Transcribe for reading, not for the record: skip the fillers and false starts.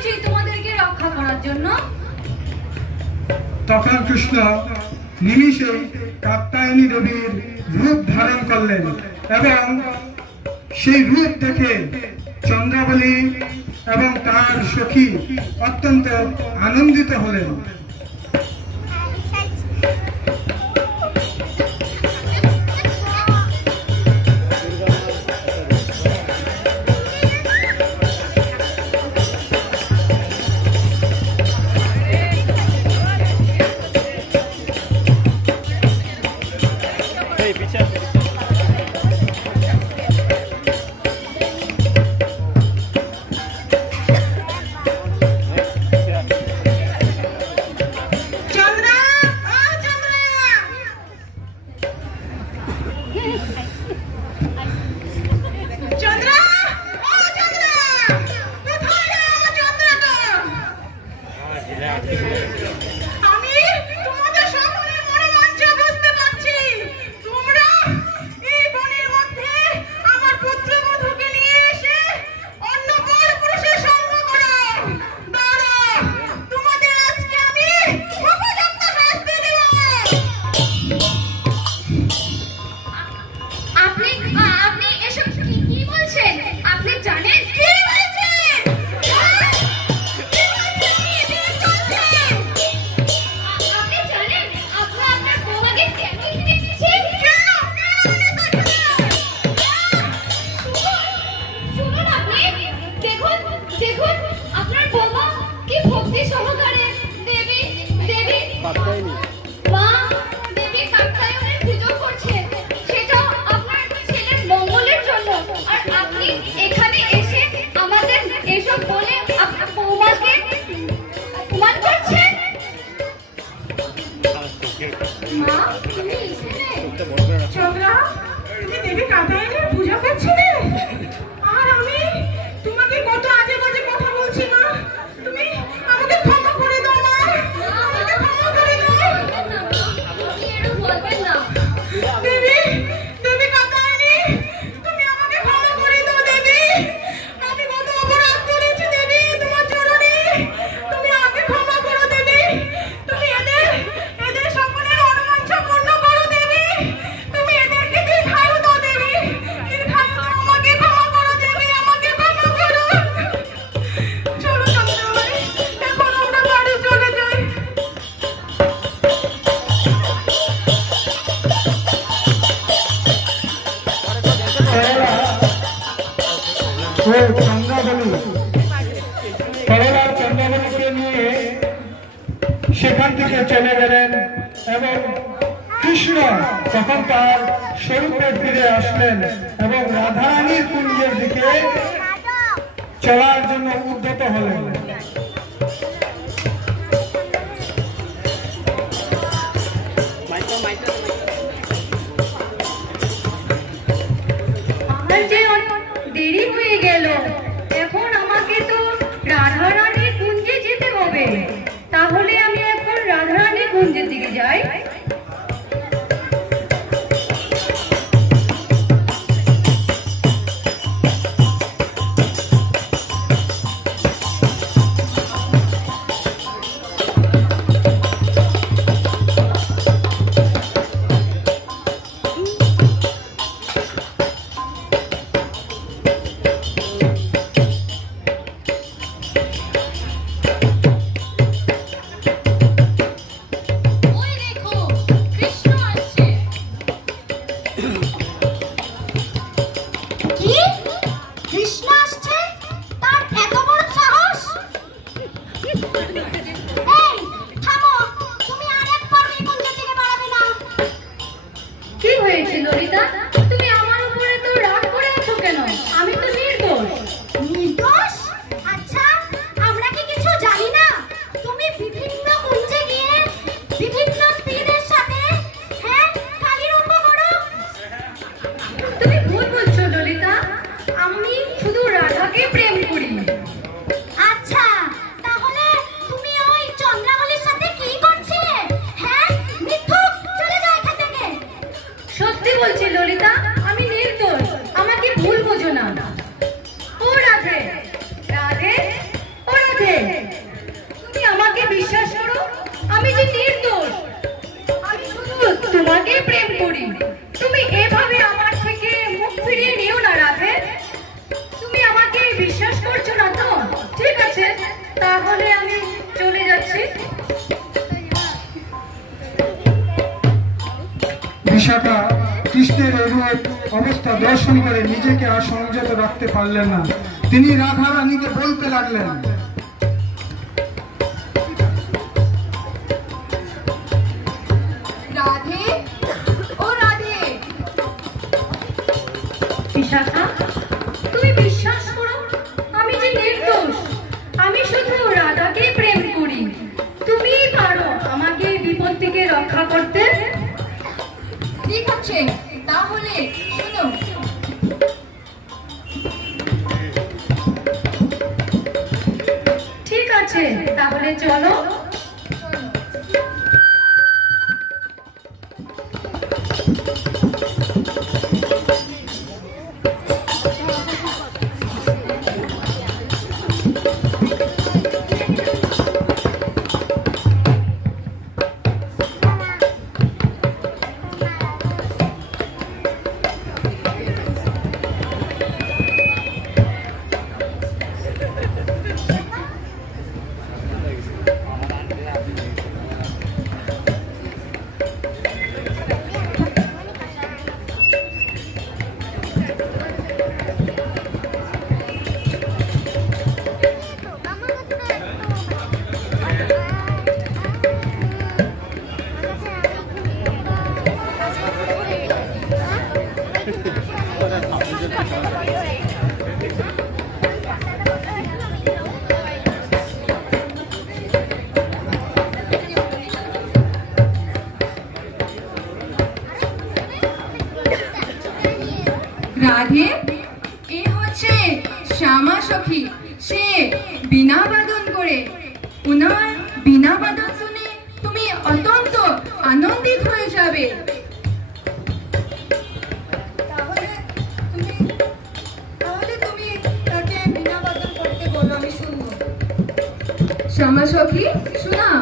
এসেছি তোমাদেরকে রক্ষা করার জন্য। তখন কৃষ্ণ নিমিষে কাত্যায়নী দেবীর রূপ ধারণ করলেন এবং সেই রূপ দেখে চন্দ্রাবলী এবং তার সখী অত্যন্ত আনন্দিত হলেন। চন্দ্রা, তুমি দেবী কাত্যায়নীর পূজা করছিলে আর আমি তোমাকে কত আজে বাজে কথা বলছি মা। তুমি আমাকে ক্ষমা করে দাও মা, আমাকে ক্ষমা করে দাও। দেবী, দেবী কাত্যায়নী, তুমি আমাকে ক্ষমা করে দাও দেবী। আমি কত অপরাধ করেছি দেবী তোমার চরণে, তুমি আমাকে ক্ষমা করো দেবী। তুমি এদের সকলের অনুবাঞ্ছা পূর্ণ করো দেবী। তুমি এদেরকে দীর্ঘায়ু দাও দেবী, দীর্ঘায়ু দাও। আমাকে ক্ষমা করো দেবী, আমাকে ক্ষমা করো। চলো চন্দ্রমণি, এখন আমরা বাড়ি চলে যাই। চন্দ্রাবলীকে নিয়ে সেখান থেকে চলে গেলেন এবং কৃষ্ণ তখন তার স্বরূপে ফিরে আসলেন এবং রাধারানীর কুঞ্জের দিকে চলার জন্য উদ্যত হলেন। আমার যে দেরি হয়ে গেল, এখন আমাকে তো রাধারানী কুঞ্জে যেতে হবে। তাহলে আমি এখন রাধারানী কুঞ্জের দিকে যাই। আচ্ছা, তাহলে তুমি তাহলে আমি চলে যাচ্ছি। বিশাখা কৃষ্ণের এরূপ অবস্থা দর্শন করে নিজেকে আর সংযত রাখতে পারলেন না। তিনি রাধা রানীকে বলতে লাগলেন, রাধে, ও রাধে, বিশাখা, তুমি বিশ্বাস করো আমি যে নির্দোষ। আমি শুধু রাধাকে প্রেম করি। তুমিই পারো আমাকে এই বিপদ থেকে রক্ষা করতে। ঠিক আছে, তাহলে শোনো। ঠিক আছে, তাহলে চলো। রাধে, এ হচ্ছে শ্যামা সখী। সে বিনা বাদন করে। উনার বিনা বাদন শুনে তুমি অত্যন্ত আনন্দিত হয়ে যাবে। তাহলে তুমি তাকে বিনা বাদন করতে বলো, আমি শুনবো। শ্যামা সখী, শোনাও।